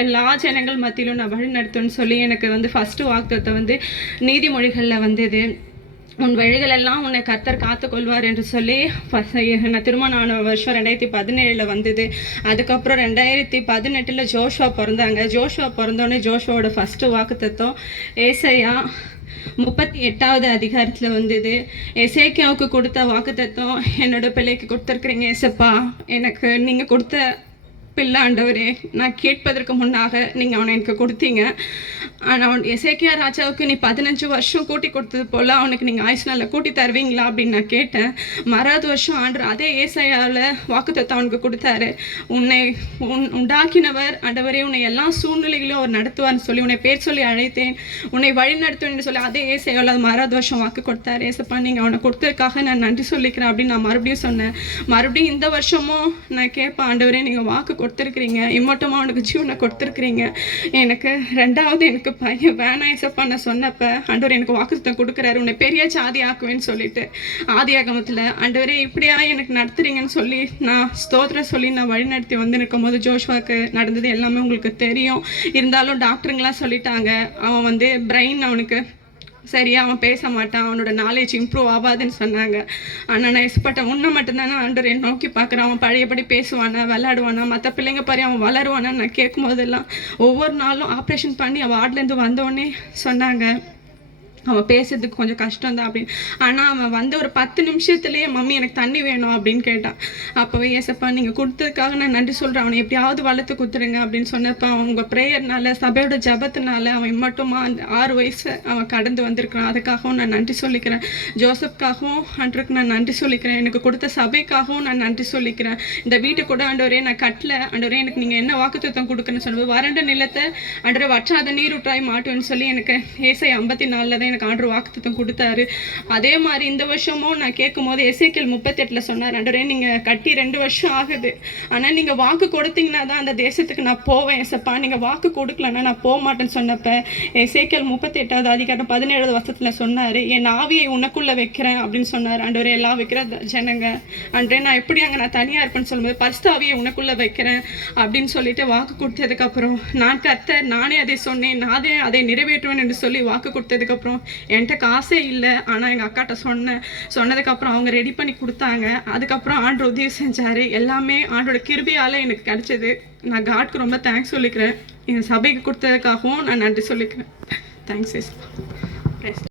எல்லா ஜனங்கள் மத்தியிலும் நான் வழி நடத்துன்னு சொல்லி எனக்கு ஃபஸ்ட்டு வாக்குத்தத்தம் நீதிமொழிகளில் வந்தது. உன் வழிகளெல்லாம் உன்னை கர்த்தர் காத்துக்கொள்வார் என்று சொல்லி நான் திருமணம் ஆன வருஷம் 2017 வந்தது. அதுக்கப்புறம் 2018 ஜோஷுவா பிறந்தாங்க. ஜோஷுவா பிறந்தோடனே ஜோஷுவோட ஃபஸ்ட்டு வாக்குத்தத்தம் ஏசாயா 38வது அதிகாரத்தில் வந்தது. எசேக்கியாவுக்கு கொடுத்த வாக்குத்தத்தம் என்னோட பிள்ளைக்கு கொடுத்துருக்குறீங்க ஏசப்பா. எனக்கு நீங்கள் கொடுத்த பிள்ளை ஆண்டவரே, நான் கேட்பதற்கு முன்னாக நீங்கள் அவனை எனக்கு கொடுத்தீங்க. ஆனால் அவன் எசேக்கியா ராஜாவுக்கு நீ 15 வருஷம் கூட்டி கொடுத்தது போல் அவனுக்கு நீங்கள் ஆயுசு நாளில் கூட்டி தருவீங்களா அப்படின்னு நான் கேட்டேன். மறாவது வருஷம் ஆண்டு அதே ஏசாயாவில் வாக்குத்தத்தம் அவனுக்கு கொடுத்தாரு. உன்னை உண்டாக்கினவர் ஆண்டவரே, உன்னை எல்லா சூழ்நிலைகளையும் அவர் நடத்துவார்னு சொல்லி உன்னை பேர் சொல்லி அழைத்தேன், உன்னை வழி நடத்துவேன்னு சொல்லி அதே ஏசாயாவில் அது மறாவது வருஷம் வாக்கு கொடுத்தாரு. ஏசப்பா, நீங்கள் அவனை கொடுத்ததுக்காக நான் நன்றி சொல்லிக்கிறேன் அப்படின்னு நான் மறுபடியும் சொன்னேன். மறுபடியும் இந்த வருஷமும் நான் கேட்பேன், ஆண்டவரே நீங்கள் வாக்கு கொடுத்துருக்குறீங்க, இம்மட்டமாக அவனுக்கு ஜீவனை கொடுத்துருக்குறீங்க. எனக்கு ரெண்டாவது எனக்கு பையன் வேணாம் ஏசப்பா நான் சொன்னப்போ ஆண்டவர் எனக்கு வாக்குத்தத்தம் கொடுக்குறாரு, உன்னை பெரிய ஜாதி ஆக்குவேன்னு சொல்லிட்டு ஆதியாகமத்தில். ஆண்டவரே இப்படியா எனக்கு நடத்துறீங்கன்னு சொல்லி நான் ஸ்தோத்திரம் சொல்லி நான் வழி நடத்தி இருக்கும் போது ஜோஷுவாக்கு நடந்தது எல்லாமே உங்களுக்கு தெரியும். இருந்தாலும் டாக்டருங்களாம் சொல்லிட்டாங்க, அவன் பிரெயின் அவனுக்கு சரியா அவன் பேச மாட்டான், அவனோட நாலேஜ் இம்ப்ரூவ் ஆகாதுன்னு சொன்னாங்க. ஆனால் நான் எஸ்பட்டேன், உன்னை மட்டும்தானே ஆண்டவர் நோக்கி பார்க்குறான், அவன் பழையபடி பேசுவானா, விளையாடுவானா, மற்ற பிள்ளைங்க பாரு அவன் வளருவானான்னு நான் கேட்கும் போதெல்லாம் ஒவ்வொரு நாளும் ஆப்ரேஷன் பண்ணி அவள் வார்ட்லேருந்து வந்தோடனே சொன்னாங்க அவன் பேசுறதுக்கு கொஞ்சம் கஷ்டம் தான் அப்படின்னு. ஆனால் அவன் ஒரு 10 நிமிஷத்துலேயே மம்மி எனக்கு தண்ணி வேணும் அப்படின்னு கேட்டான். அப்போவே ஏசப்பா நீங்கள் கொடுத்ததுக்காக நான் நன்றி சொல்கிறேன், அவனை எப்படியாவது வளர்த்து கொடுத்துருங்க அப்படின்னு சொன்னப்போ அவங்க ப்ரேயர்னால சபையோட ஜபத்தினால அவன் மட்டுமா அந்த 6 வயசு அவன் கடந்து வந்திருக்கிறான். அதுக்காகவும் நான் நன்றி சொல்லிக்கிறேன். ஜோசப்காகவும் ஆண்டவருக்கு நான் நன்றி சொல்லிக்கிறேன். எனக்கு கொடுத்த சபைக்காகவும் நான் நன்றி சொல்லிக்கிறேன். இந்த வீட்டை கூட ஆண்டவரே நான் கட்டல, ஆண்டவரே எனக்கு நீங்கள் என்ன வாக்குத்தத்தம் கொடுக்குன்னு சொல்லுவது, வறண்ட நிலத்தை ஆண்டவரே வற்றாத நீர் ஊற்றாய் மாட்டுன்னு சொல்லி எனக்கு ஏசாயா 54 தான் எனக்கு ஆண்டவர் வாக்குத்தத்தம் கொடுத்தாரு. அதே மாதிரி இந்த வருஷமும் நான் கேட்கும் போது எசேக்கியேல் 38 சொன்னார், ஆண்டவரே நீங்கள் கட்டி 2 வருஷம் ஆகுது, ஆனால் நீங்கள் வாக்கு கொடுத்தீங்கன்னா தான் அந்த தேசத்துக்கு நான் போவேன் ஏசப்பா, நீங்கள் வாக்கு கொடுக்கலன்னா நான் போக மாட்டேன்னு சொன்னப்போ எசேக்கியேல் 38வது அதிகாரம் 17வது வசனத்தில் சொன்னார், என் ஆவியை உனக்குள்ளே வைக்கிறேன் அப்படின்னு சொன்னார். ஆண்டவரே எல்லாம் வைக்கிற ஜனங்க ஆண்டவரே நான் எப்படி அங்கே நான் தனியாக இருப்பேன்னு சொல்லும்போது பரிசுத்த ஆவியை உனக்குள்ளே வைக்கிறேன் அப்படின்னு சொல்லிட்டு வாக்கு கொடுத்ததுக்கப்புறம் நான் கர்த்தர் நானே அதை சொன்னேன், நானே அதை நிறைவேற்றுவேன் என்று சொல்லி வாக்கு கொடுத்ததுக்கப்புறம் என்கிட்ட காசே இல்லை. ஆனால் எங்கள் அக்காட்ட சொன்னதுக்கப்புறம் அவங்க ரெடி பண்ணி கொடுத்தாங்க. அதுக்கப்புறம் ஆண்டவர் உதவி செஞ்சார். எல்லாமே ஆண்டோட கிருபையால் எனக்கு கிடைச்சது. நான் காட்க்கு ரொம்ப தேங்க்ஸ் சொல்லிக்கிறேன். எங்கள் சபைக்கு கொடுத்ததுக்காகவும் நான் நன்றி சொல்லிக்கிறேன். தேங்க்ஸ்.